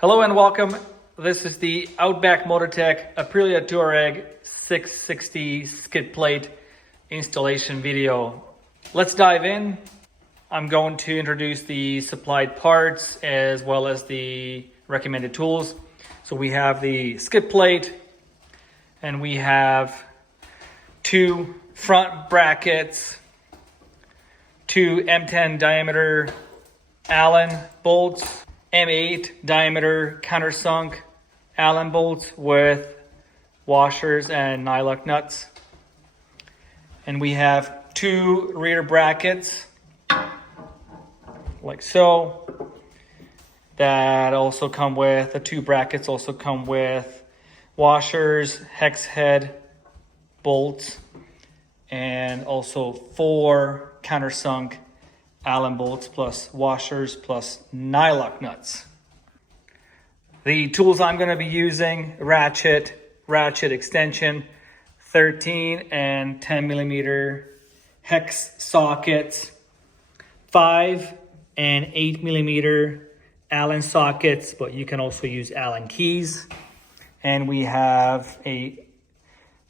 Hello and welcome. This is the Outback Motortech Aprilia Tuareg 660 skid plate installation video. Let's dive in. I'm going to introduce the supplied parts as well as the recommended tools. So we have the skid plate and we have two front brackets, two M10 diameter Allen bolts, M8 diameter countersunk Allen bolts with washers and nylock nuts. And we have two rear brackets like so that also come with, the two brackets also come with washers, hex head bolts, and also four countersunk Allen bolts plus washers plus nylock nuts. The tools I'm going to be using: ratchet extension, 13 and 10 millimeter hex sockets, 5 and 8 millimeter Allen sockets, but you can also use Allen keys. And we have a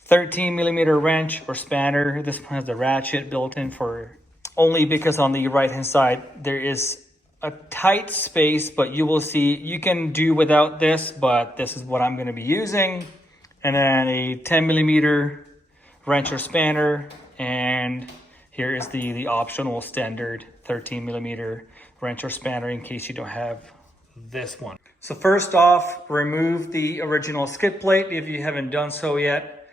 13 millimeter wrench or spanner. This one has the ratchet built in for only because on the right hand side there is a tight space, but you will see you can do without this, but this is what I'm going to be using. And then a 10 millimeter wrench or spanner, and here is the optional standard 13 millimeter wrench or spanner in case you don't have this one. So first off, remove the original skid plate if you haven't done so yet,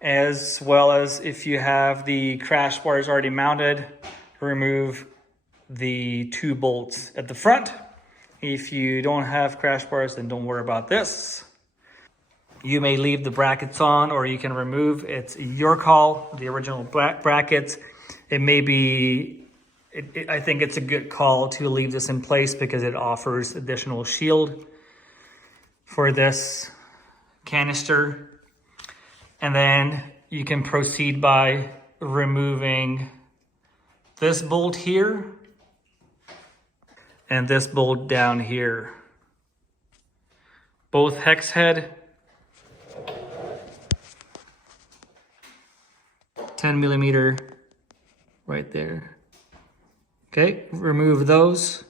as well as if you have the crash bars already mounted, remove the two bolts at the front. If you don't have crash bars, then don't worry about this. You may leave the brackets on or you can remove. It's your call. The original brackets, it may be, I think it's a good call to leave this in place because it offers additional shield for this canister. And then you can proceed by removing this bolt here and this bolt down here. Both hex head, 10 millimeter right there. Okay, remove those.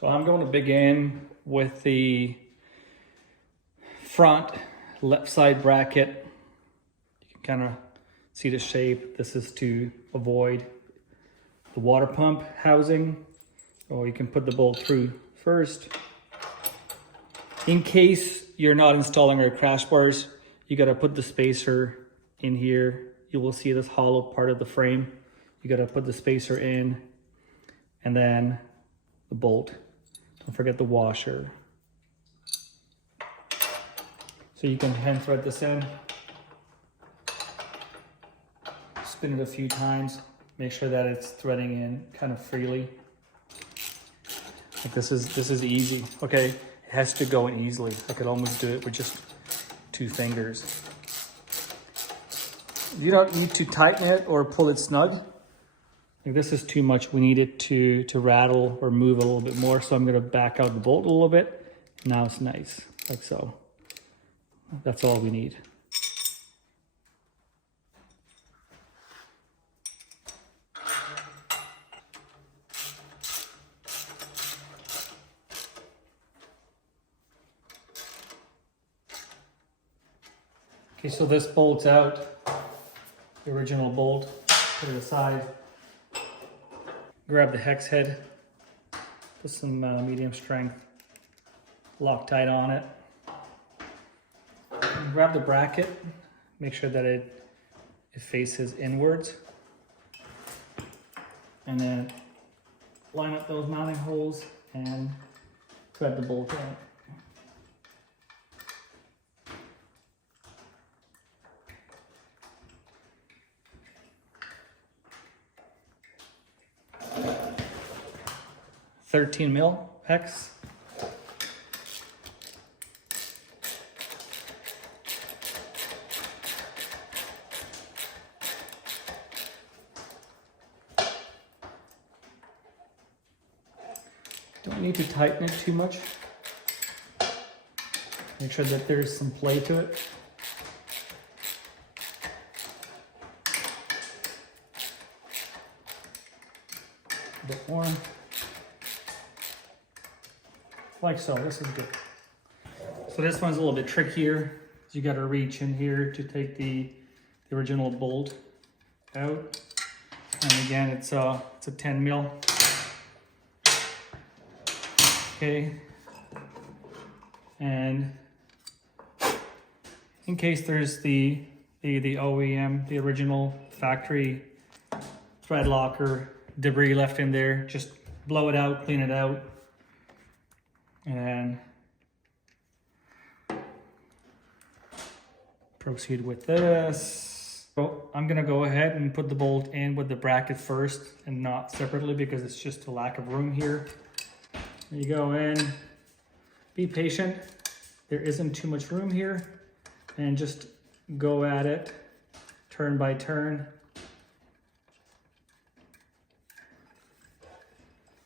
So I'm going to begin with the front left side bracket. You can kind of see the shape. This is to avoid the water pump housing, or you can put the bolt through first. In case you're not installing our crash bars, you got to put the spacer in here. You will see this hollow part of the frame. You got to put the spacer in, and then the bolt. Don't forget the washer. So you can hand thread this in, spin it a few times, make sure that it's threading in kind of freely. Like this is easy. Okay, it has to go in easily. I could almost do it with just 2 fingers. You don't need to tighten it or pull it snug. Like this is too much. We need it to rattle or move a little bit more. So I'm going to back out the bolt a little bit. Now it's nice, like so. That's all we need. Okay, so this bolt's out. The original bolt, put it aside. Grab the hex head, put some medium strength Loctite on it. Grab the bracket, make sure that it faces inwards, and then line up those mounting holes and thread the bolt in. .13 mil hex. Don't need to tighten it too much. Make sure that there's some play to it. A bit more. Like so, this is good. So this one's a little bit trickier. You got to reach in here to take the original bolt out. And again, it's a 10 mil. Okay. And in case there's the OEM, the original factory thread locker debris left in there, just blow it out, clean it out, and proceed with this. So I'm gonna go ahead and put the bolt in with the bracket first and not separately because it's just a lack of room here. You go in, be patient. There isn't too much room here, and just go at it turn by turn.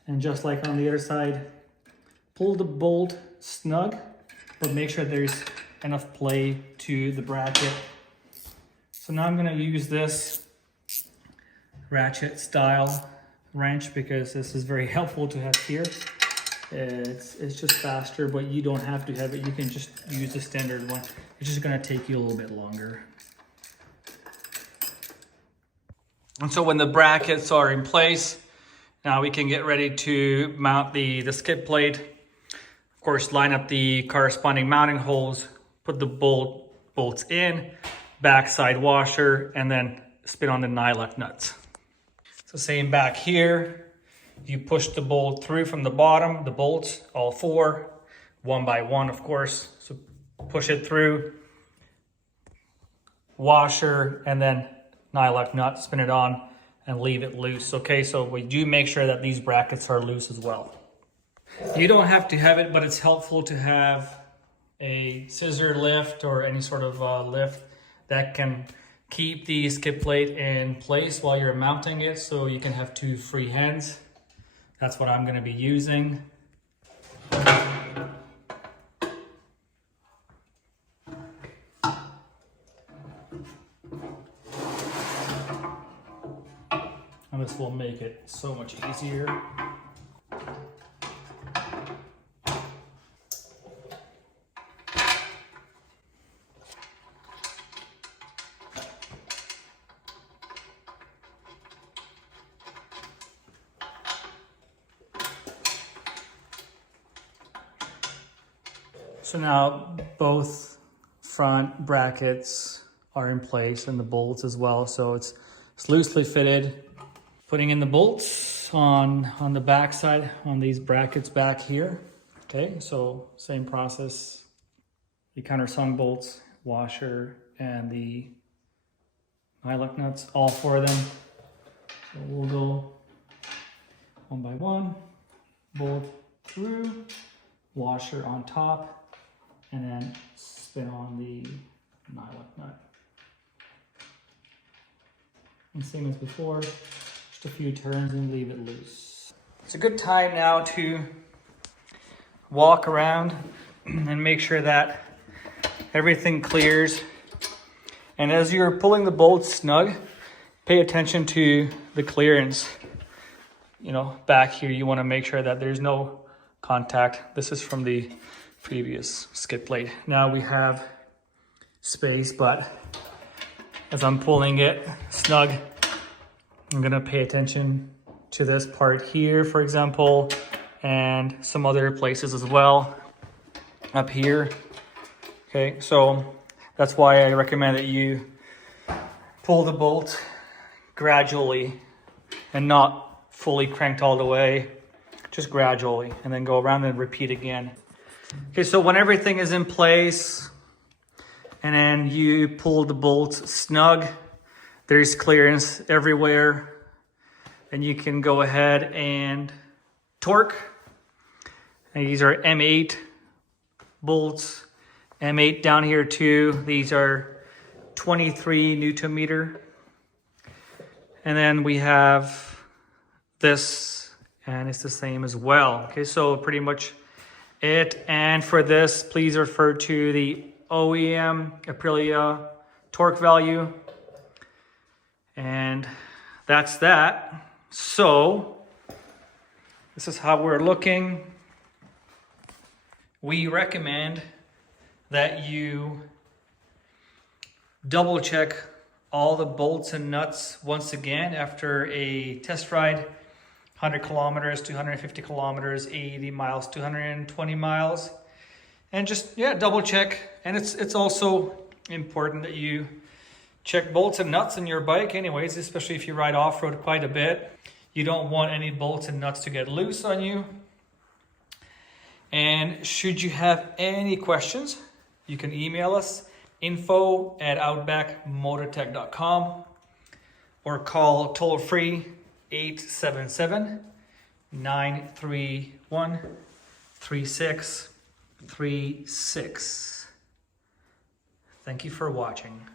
And just like on the other side, pull the bolt snug, but make sure there's enough play to the bracket. So now I'm gonna use this ratchet style wrench because this is very helpful to have here. It's just faster, but you don't have to have it. You can just use the standard one. It's just gonna take you a little bit longer. And so when the brackets are in place, now we can get ready to mount the skid plate. Of course, line up the corresponding mounting holes, put the bolts in, backside washer, and then spin on the nylock nuts. So same back here. You push the bolt through from the bottom, the bolts, all four, one by one, of course. So push it through, washer, and then nylock nut, spin it on, and leave it loose. Okay, so we do make sure that these brackets are loose as well. You don't have to have it, but it's helpful to have a scissor lift or any sort of lift that can keep the skid plate in place while you're mounting it, so you can have two free hands. That's what I'm going to be using. And this will make it so much easier. So now both front brackets are in place and the bolts as well. So it's loosely fitted. Putting in the bolts on the back side on these brackets back here. Okay, so same process. The countersunk bolts, washer, and the nylock nuts, all four of them. So we'll go one by one, bolt through, washer on top, and then spin on the nylock nut. And same as before, just a few turns and leave it loose. It's a good time now to walk around and make sure that everything clears. And as you're pulling the bolts snug, pay attention to the clearance. You know, back here, you want to make sure that there's no contact. This is from the previous skid plate. Now we have space, but as I'm pulling it snug, I'm gonna pay attention to this part here, for example, and some other places as well, up here. Okay, so that's why I recommend that you pull the bolt gradually and not fully cranked all the way, just gradually, and then go around and repeat again. Okay, so when everything is in place and then you pull the bolts snug, there's clearance everywhere, and you can go ahead and torque. And these are M8 bolts, M8 down here too. These are 23 Newton meter. And then we have this, and it's the same as well. Okay, so pretty much it. And for this, please refer to the OEM Aprilia torque value. And that's that. So this is how we're looking. We recommend that you double check all the bolts and nuts once again after a test ride, 100 kilometers, 250 kilometers, 80 miles, 220 miles. And just, double check. And it's also important that you check bolts and nuts in your bike anyways, especially if you ride off-road quite a bit. You don't want any bolts and nuts to get loose on you. And should you have any questions, you can email us, info@outbackmotortech.com, or call toll-free 877-931-3636. Thank you for watching.